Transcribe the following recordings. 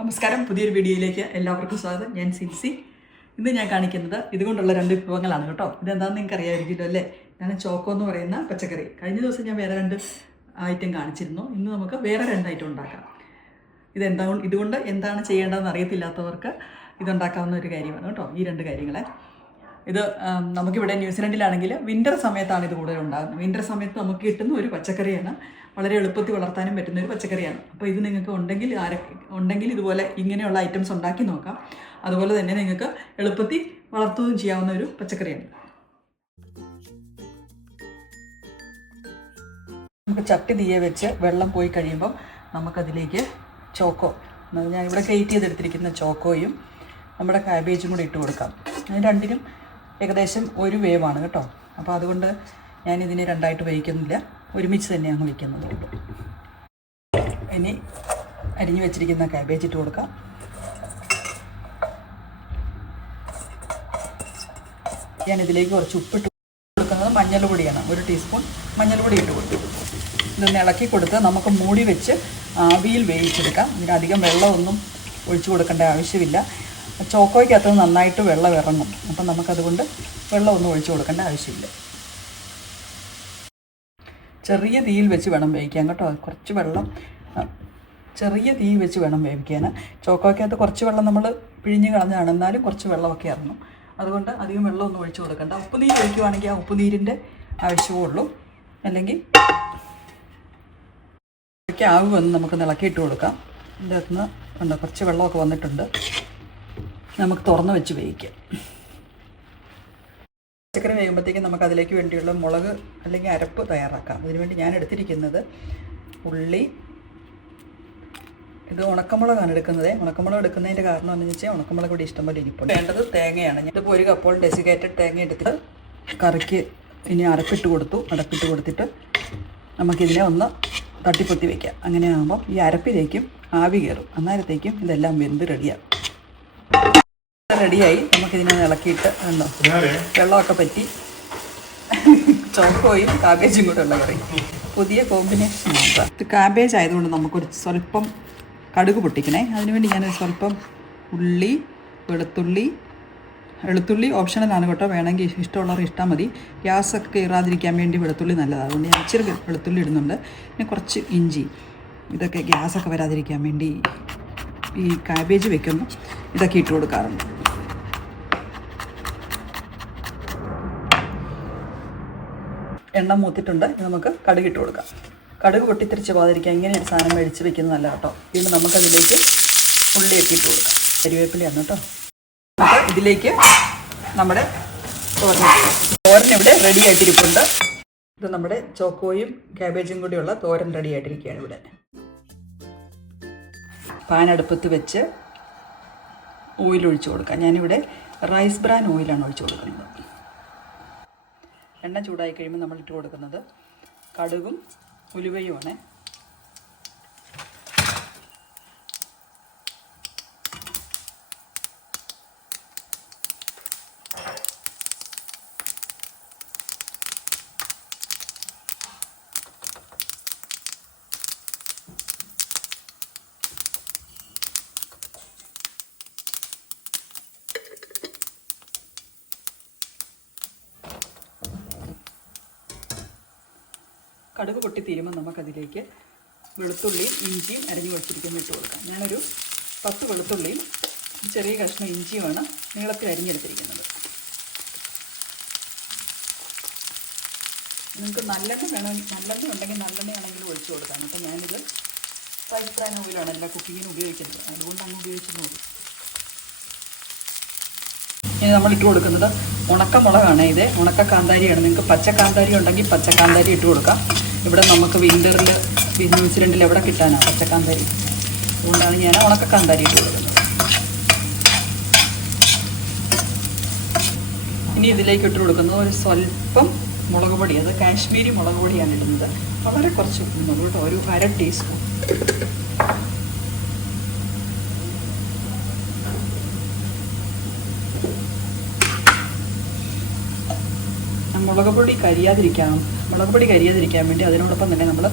നമസ്കാരം. പുതിയൊരു വീഡിയോയിലേക്ക് എല്ലാവർക്കും സ്വാഗതം. ഞാൻ സിൻസി ഇന്ന് ഞാൻ കാണിക്കുന്നത് ഇതുകൊണ്ടുള്ള രണ്ട് വിഭവങ്ങളാണ് കേട്ടോ. ഇതെന്താണെന്ന് നിങ്ങൾക്ക് അറിയാമായിരിക്കുമല്ലോ അല്ലേ? ഞാൻ ചോക്കോ എന്ന് പറയുന്ന പച്ചക്കറി. കഴിഞ്ഞ ദിവസം ഞാൻ വേറെ രണ്ട് ഐറ്റം കാണിച്ചിരുന്നു. ഇന്ന് നമുക്ക് വേറെ രണ്ട് ഐറ്റം ഉണ്ടാക്കാം. ഇതെന്താ ഇതുകൊണ്ട് എന്താണ് ചെയ്യേണ്ടതെന്ന് അറിയത്തില്ലാത്തവർക്ക് ഇതുണ്ടാക്കാവുന്ന ഒരു കാര്യമാണ് കേട്ടോ ഈ രണ്ട് കാര്യങ്ങളെ. ഇത് നമുക്കിവിടെ ന്യൂസിലൻഡിലാണെങ്കിൽ വിന്റർ സമയത്താണ് ഇത് കൂടുതൽ ഉണ്ടാകുന്നത്. വിന്റർ സമയത്ത് നമുക്ക് കിട്ടുന്ന ഒരു പച്ചക്കറിയാണ് വളരെ എളുപ്പത്തിൽ വളർത്താനും പറ്റുന്ന ഒരു പച്ചക്കറിയാണ്. അപ്പോൾ ഇത് നിങ്ങൾക്ക് ഉണ്ടെങ്കിൽ ആര ഉണ്ടെങ്കിൽ ഇതുപോലെ ഇങ്ങനെയുള്ള ഐറ്റംസ് ഉണ്ടാക്കി നോക്കാം. അതുപോലെ തന്നെ നിങ്ങൾക്ക് എളുപ്പത്തിൽ വളർത്തുകയും ചെയ്യാവുന്ന ഒരു പച്ചക്കറിയാണ്. നമുക്ക് ചട്ടി തീയെ വെച്ച് വെള്ളം പോയി കഴിയുമ്പം നമുക്കതിലേക്ക് ചോക്കോ ഞാൻ ഇവിടെ കെയ്റ്റ് ചെയ്തെടുത്തിരിക്കുന്ന ചോക്കോയും നമ്മുടെ കാബേജും കൂടി ഇട്ട് കൊടുക്കാം. അതിന് രണ്ടിനും ഏകദേശം ഒരു വേവാണ് കേട്ടോ. അപ്പോൾ അതുകൊണ്ട് ഞാനിതിനെ രണ്ടായിട്ട് വേവിക്കുന്നില്ല ഒരുമിച്ച് തന്നെയാണ് വയ്ക്കുന്നത്. ഇനി അരിഞ്ഞു വെച്ചിരിക്കുന്ന കാബേജ് ഇട്ട് കൊടുക്കാം. ഞാൻ ഇതിലേക്ക് കുറച്ച് ഉപ്പിട്ട് കൊടുക്കുന്നത് മഞ്ഞൾപൊടിയാണ്. ഒരു ടീസ്പൂൺ മഞ്ഞൾപൊടി ഇട്ട് കൊടുക്കും. ഇതൊന്ന് ഇളക്കി കൊടുത്ത് നമുക്ക് മൂടി വെച്ച് ആവിയിൽ വേവിച്ചെടുക്കാം. ഇതിന് അധികം വെള്ളമൊന്നും ഒഴിച്ചു കൊടുക്കേണ്ട ആവശ്യമില്ല. ചോക്കോയ്ക്കകത്ത് നന്നായിട്ട് വെള്ളം ഇറങ്ങും. അപ്പം നമുക്കതുകൊണ്ട് വെള്ളമൊന്നും ഒഴിച്ചു കൊടുക്കേണ്ട ആവശ്യമില്ല. ചെറിയ തീയിൽ വെച്ച് വേണം വേവിക്കാൻ കേട്ടോ. കുറച്ച് വെള്ളം ചെറിയ തീ വെച്ച് വേണം വേവിക്കാൻ. ചോക്കോക്കകത്ത് കുറച്ച് വെള്ളം നമ്മൾ പിഴിഞ്ഞ് കളഞ്ഞാണ് എന്നാലും കുറച്ച് വെള്ളമൊക്കെ ഇറങ്ങും. അതുകൊണ്ട് അധികം വെള്ളമൊന്നും ഒഴിച്ചു കൊടുക്കണ്ട. ഉപ്പുനീര് ഒഴിക്കുവാണെങ്കിൽ ആ ഉപ്പുനീരിന്റെ ആവശ്യമേ ഉള്ളൂ. അല്ലെങ്കിൽ ആവുമെന്ന് നമുക്ക് ഇളക്കിയിട്ട് കൊടുക്കാം. ഇതിന്റെ അകത്ത് നിന്ന് കുറച്ച് വെള്ളമൊക്കെ വന്നിട്ടുണ്ട്. നമുക്ക് തുറന്ന് വെച്ച് വേവിക്കാം. പച്ചക്കറി വേകുമ്പോഴത്തേക്കും നമുക്ക് അതിലേക്ക് വേണ്ടിയുള്ള മുളക് അല്ലെങ്കിൽ അരപ്പ് തയ്യാറാക്കാം. അതിനുവേണ്ടി ഞാൻ എടുത്തിരിക്കുന്നത് ഉള്ളി. ഇത് ഉണക്കമുളകാണ് എടുക്കുന്നത്. ഉണക്കമുളക് എടുക്കുന്നതിന്റെ കാരണം എന്ന് വെച്ചാൽ ഉണക്കമുളക് കൂടി ഇഷ്ടംപോലെ ഇരിപ്പുണ്ട്. വേണ്ടത് തേങ്ങയാണ്. ഇതിപ്പോൾ ഒരു കപ്പോൾ ഡെസിക്കേറ്റഡ് തേങ്ങ എടുത്തിട്ട് കറിക്ക് ഇനി അരപ്പിട്ട് കൊടുത്തു. അടപ്പിട്ട് കൊടുത്തിട്ട് നമുക്കിതിനെ ഒന്ന് തട്ടിപ്പൊത്തി വയ്ക്കാം അങ്ങനെയാകുമ്പോൾ ഈ അരപ്പിലേക്കും ആവി കയറും. അന്നേരത്തേക്കും ഇതെല്ലാം വെന്ത് റെഡിയാകും റെഡിയായി. നമുക്കിതിനെ ഇളക്കിയിട്ട് ഉണ്ടോ വെള്ളമൊക്കെ പറ്റി. ചോക്കോയും കാബേജും കൂടെ ഉള്ള കറി. പുതിയ കോമ്പിനേഷൻ ഇത് കാബേജ് ആയതുകൊണ്ട് നമുക്കൊരു സ്വല്പം കടുക് പൊട്ടിക്കണേ. അതിനുവേണ്ടി ഞാൻ സ്വല്പം ഉള്ളി വെളുത്തുള്ളി വെളുത്തുള്ളി ഓപ്ഷണലാണ് കേട്ടോ. വേണമെങ്കിൽ ഇഷ്ടമുള്ളവർ ഇഷ്ടം മതി. ഗ്യാസൊക്കെ കയറാതിരിക്കാൻ വേണ്ടി വെളുത്തുള്ളി നല്ലതാണ്. അതുകൊണ്ട് ഞാൻ ഇച്ചിരി വെളുത്തുള്ളി ഇടുന്നുണ്ട്. പിന്നെ കുറച്ച് ഇഞ്ചി. ഇതൊക്കെ ഗ്യാസൊക്കെ വരാതിരിക്കാൻ വേണ്ടി ഈ കാബേജ് വെക്കുന്നു. ഇതൊക്കെ ഇട്ട് കൊടുക്കാറുണ്ട്. എണ്ണ മൂത്തിട്ടുണ്ട്. നമുക്ക് കടുക് ഇട്ട് കൊടുക്കാം. കടുക് പൊട്ടിത്തെറിച്ച് പോകാതിരിക്കാൻ ഇങ്ങനെ സാധനം മേടിച്ച് വെക്കുന്നത് നല്ല കേട്ടോ. പിന്നെ നമുക്കതിലേക്ക് ഉള്ളിയൊക്കെ ഇട്ട് കൊടുക്കാം. കരിവേപ്പിലയാണ് കേട്ടോ. ഇതിലേക്ക് നമ്മുടെ തോരൻ തോരൻ ഇവിടെ റെഡി ആയിട്ടിരിപ്പുണ്ട്. ഇത് നമ്മുടെ ചോക്കോയും ക്യാബേജും കൂടിയുള്ള തോരൻ റെഡി ആയിട്ടിരിക്കുകയാണ് ഇവിടെ. പാൻ അടുപ്പത്ത് വെച്ച് ഓയിൽ ഒഴിച്ച് കൊടുക്കാം. ഞാനിവിടെ റൈസ് ബ്രാൻ ഓയിലാണ് ഒഴിച്ചു കൊടുക്കുന്നത്. എണ്ണ ചൂടായി കഴിയുമ്പോൾ നമ്മൾ ഇട്ട് കൊടുക്കുന്നത് കടുകും ഉലുവയുമാണ്. കടുക് പൊട്ടി തീരുമ്പോൾ നമുക്കതിലേക്ക് വെളുത്തുള്ളി ഇഞ്ചിയും അരഞ്ഞു വെച്ചിരിക്കുന്ന ഇട്ട് കൊടുക്കാം. ഞാനൊരു പത്ത് വെളുത്തുള്ളിയും ചെറിയ കഷ്ണം ഇഞ്ചിയുമാണ് നീളത്തിൽ അരിഞ്ഞെടുത്തിരിക്കുന്നത്. നിങ്ങൾക്ക് നല്ലെണ്ണ വേണമെങ്കിൽ നല്ലെണ്ണ ഉണ്ടെങ്കിൽ നല്ലെണ്ണ ആണെങ്കിൽ ഒഴിച്ചു കൊടുക്കാം. അപ്പം ഞാനിത് ഫ്രൈഡ് ബ്രാൻ ഓയിലാണ് എല്ലാ കുക്കിങ്ങിനും ഉപയോഗിക്കുന്നത്. അതുകൊണ്ട് അങ്ങ് ഉപയോഗിച്ചിരുന്നു. ഇനി നമ്മൾ ഇട്ട് കൊടുക്കുന്നത് ഉണക്കമുളകാണ്. ഇത് ഉണക്ക കാന്താരിയാണ് നിങ്ങൾക്ക് പച്ച കാന്താരി ഉണ്ടെങ്കിൽ പച്ച കാന്താരി ഇട്ട് കൊടുക്കാം. ഇവിടെ നമുക്ക് വിന്ററിൽ ന്യൂസിലൻഡിൽ എവിടെ കിട്ടാനാണ് പച്ച കാന്താരി അതുകൊണ്ടാണ് ഞാൻ ഉണക്ക കാന്താരി ഇട്ട് കൊടുക്കുന്നത്. ഇനി ഇതിലേക്ക് ഇട്ട് കൊടുക്കുന്നത് ഒരു സ്വല്പം മുളക് പൊടി അത് കാശ്മീരി മുളക് പൊടിയാണ് ഇടുന്നത്. വളരെ കുറച്ച് ഇടുന്നുള്ളൂ കേട്ടോ ഒരു അര ടീസ്പൂൺ. മുളക് പൊടി കരിയാതിരിക്കാൻ മുളക് പൊടി കരിയാതിരിക്കാൻ വേണ്ടി അതിനോടൊപ്പം തന്നെ നമ്മൾ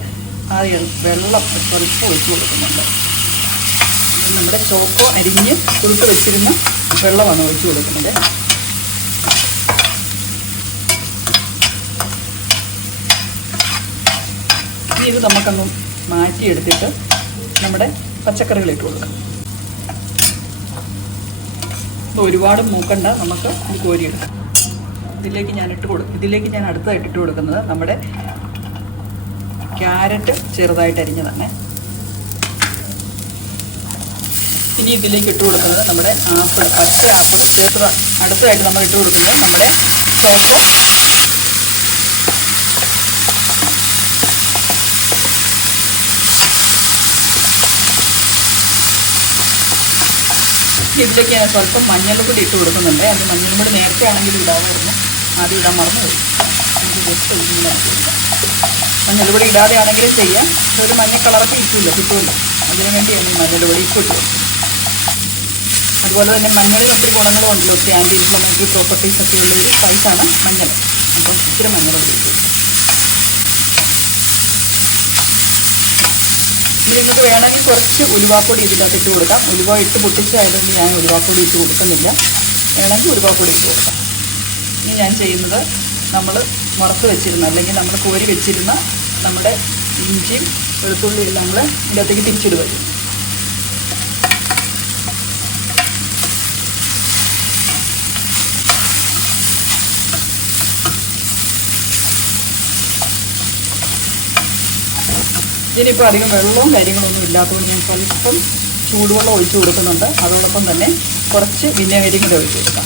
ആ വെള്ളം കുറച്ച് ഒഴിച്ച് കൊടുക്കുന്നുണ്ട്. നമ്മുടെ ചോക്കോ അരിഞ്ഞ് കുറുക്ക് വെച്ചിരുന്ന വെള്ളമാണ് ഒഴിച്ച് കൊടുക്കുന്നത്. ഇത് നമുക്കൊന്ന് മാറ്റിയെടുത്തിട്ട് നമ്മുടെ പച്ചക്കറികൾ ഇട്ട് കൊടുക്കാം ഒരുപാട് മൂക്കണ്ട നമുക്ക് കോരിയെടുക്കാം ഇതിലേക്ക് ഞാൻ ഇട്ട് കൊടുക്കും ഇതിലേക്ക് ഞാൻ അടുത്തതായിട്ട് ഇട്ട് കൊടുക്കുന്നത് നമ്മുടെ ക്യാരറ്റ് ചെറുതായിട്ട് അരിഞ്ഞതാണ്. ഇനി ഇതിലേക്ക് ഇട്ട് കൊടുക്കുന്നത് നമ്മുടെ ആപ്പിൾ പച്ച ആപ്പിൾ ചെറുത അടുത്തതായിട്ട് നമ്മൾ ഇട്ട് കൊടുക്കുന്നത് നമ്മുടെ ചോക്കോ ഇതിലേക്ക് ഞാൻ സ്വല്പം മഞ്ഞൾ കൂടി ഇട്ട് കൊടുക്കുന്നുണ്ട്. അത് മഞ്ഞൾ കൂടി നേരത്തെ ആണെങ്കിൽ ഇടാമായിരുന്നു. ആദ്യം ഇടാൻ മറന്നുപോയി. നമുക്ക് ജസ്റ്റ് ഇങ്ങനെ ആക്കി കൊടുക്കാം. മഞ്ഞൾ പൊടി ഇടാതെ ആണെങ്കിലും ചെയ്യാം ഒരു മഞ്ഞ കളറൊക്കെ ഇട്ടില്ല കിട്ടുമല്ലോ അതിനു വേണ്ടി മഞ്ഞൾപൊടി ഇട്ട് അതുപോലെ തന്നെ മഞ്ഞളിൽ ഒത്തിരി ഗുണങ്ങളും ഉണ്ടല്ലോ ഒത്തിരി ആന്റി ഇൻഫ്ലമേറ്ററി പ്രോപ്പർട്ടീസ് ഒക്കെ ഉള്ള ഒരു സ്പൈസാണ് മഞ്ഞൾ. അപ്പം ഇത്തിരി മഞ്ഞൾപൊടി ഇട്ടു. നിങ്ങൾക്ക് വേണമെങ്കിൽ കുറച്ച് ഉലുവാപ്പൊടി ഇതിനകത്ത് ഇട്ട് കൊടുക്കാം. ഉലുവ ഇട്ട് പൊട്ടിച്ചായതുകൊണ്ട് ഞാൻ ഉലുവാപ്പൊടി ഇട്ട് കൊടുക്കുന്നില്ല. വേണമെങ്കിൽ ഉലുവാപ്പൊടി ഇട്ട് കൊടുക്കാം. ഇനി ഞാൻ ചെയ്യുന്നത് നമ്മൾ മുറത്ത് വെച്ചിരുന്ന അല്ലെങ്കിൽ നമ്മൾ കോരി വെച്ചിരുന്ന നമ്മുടെ ഇഞ്ചിയും വെളുത്തുള്ളിയും നമ്മൾ ഇതിനകത്തേക്ക് തിരിച്ചിടുക. ഇതിനിപ്പോൾ അധികം വെള്ളവും കാര്യങ്ങളൊന്നും ഇല്ലാത്തതുകൊണ്ട് ഞാൻ സ്വല്പം ചൂടുവെള്ളം ഒഴിച്ചു കൊടുക്കുന്നുണ്ട്. അതോടൊപ്പം തന്നെ കുറച്ച് വിനാഗിരി കൂടെ ഒഴിച്ചു കൊടുക്കാം.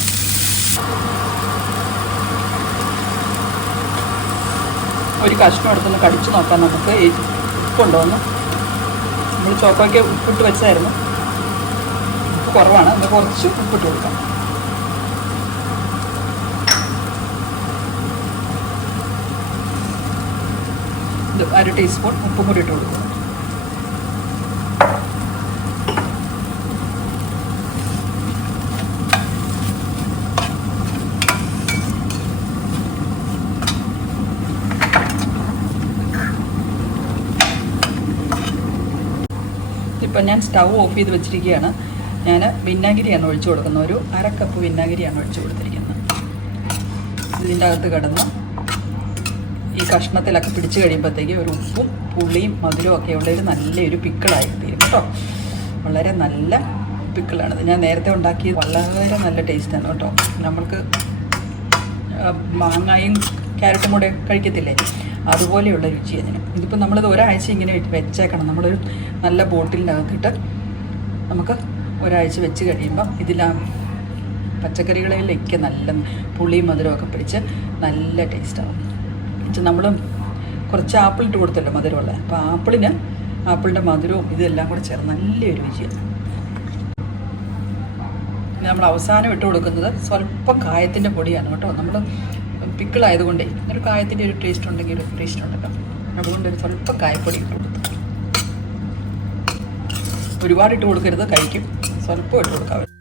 ഒരു കഷ്ണം എടുത്തൊന്ന് കടിച്ചു നോക്കാം നമുക്ക്. ഉപ്പുണ്ടോന്ന്. നമ്മൾ ചോക്കോയ്ക്ക് ഉപ്പിട്ട് വെച്ചായിരുന്നു. ഉപ്പ് കുറവാണ്. അത് കുറച്ച് ഉപ്പിട്ട് കൊടുക്കാം. ഒരു ടീസ്പൂൺ ഉപ്പും കൂടി ഇട്ട് കൊടുക്കും. ഇപ്പം ഞാൻ സ്റ്റൗ ഓഫ് ചെയ്ത് വെച്ചിരിക്കുകയാണ്. ഞാൻ വിന്നാഗിരിയാണ് ഒഴിച്ചു കൊടുക്കുന്നത്. ഒരു അര കപ്പ് വിന്നാഗിരിയാണ് ഒഴിച്ചു കൊടുത്തിരിക്കുന്നത്. ഇതിന്റെ അകത്ത് കിടന്ന് ഈ കഷ്ണത്തിലൊക്കെ പിടിച്ച് കഴിയുമ്പോഴത്തേക്ക് ഒരു ഉപ്പും പുളിയും മധുരവും ഒക്കെ ഉള്ള ഒരു നല്ലൊരു പിക്കിളായി തീരും കേട്ടോ. വളരെ നല്ല പിക്കിളാണിത് ഞാൻ നേരത്തെ ഉണ്ടാക്കിയത് വളരെ നല്ല ടേസ്റ്റാണ് കേട്ടോ. നമ്മൾക്ക് മാങ്ങായും ക്യാരറ്റും കൂടെ കഴിക്കത്തില്ലേ? അതുപോലെയുള്ള രുചി അതിന്. ഇതിപ്പോൾ നമ്മളിത് ഒരാഴ്ച ഇങ്ങനെ വെച്ച് വെച്ചേക്കണം. നമ്മളൊരു നല്ല ബോട്ടിലിനകത്തിട്ട് നമുക്ക് ഒരാഴ്ച വെച്ച് കഴിയുമ്പോൾ ഇതിലാ പച്ചക്കറികളിലേക്ക് നല്ല പുളിയും മധുരമൊക്കെ പിടിച്ച് നല്ല ടേസ്റ്റാവും. നമ്മൾ കുറച്ച് ആപ്പിൾ ഇട്ട് കൊടുത്തല്ലോ മധുരമുള്ള. അപ്പോൾ ആപ്പിളിന് ആപ്പിളിന്റെ മധുരവും ഇതെല്ലാം കൂടെ ചേർന്ന് നല്ലൊരു രുചിയാണ്. നമ്മൾ അവസാനം ഇട്ട് കൊടുക്കുന്നത് സ്വല്പം കായത്തിന്റെ പൊടിയാണ് കേട്ടോ. നമ്മൾ പിക്കിളായതുകൊണ്ടേ ഒരു കായത്തിന്റെ ഒരു ടേസ്റ്റ് ഉണ്ടെങ്കിൽ ഒരു ടേസ്റ്റ് ഉണ്ടല്ലോ. അതുകൊണ്ട് ഒരു സ്വല്പം കായപ്പൊടി ഇട്ട് കൊടുത്തു ഒരുപാട് ഇട്ട് കൊടുക്കരുത് കഴിക്കും. സ്വല്പം ഇട്ട് കൊടുക്കാം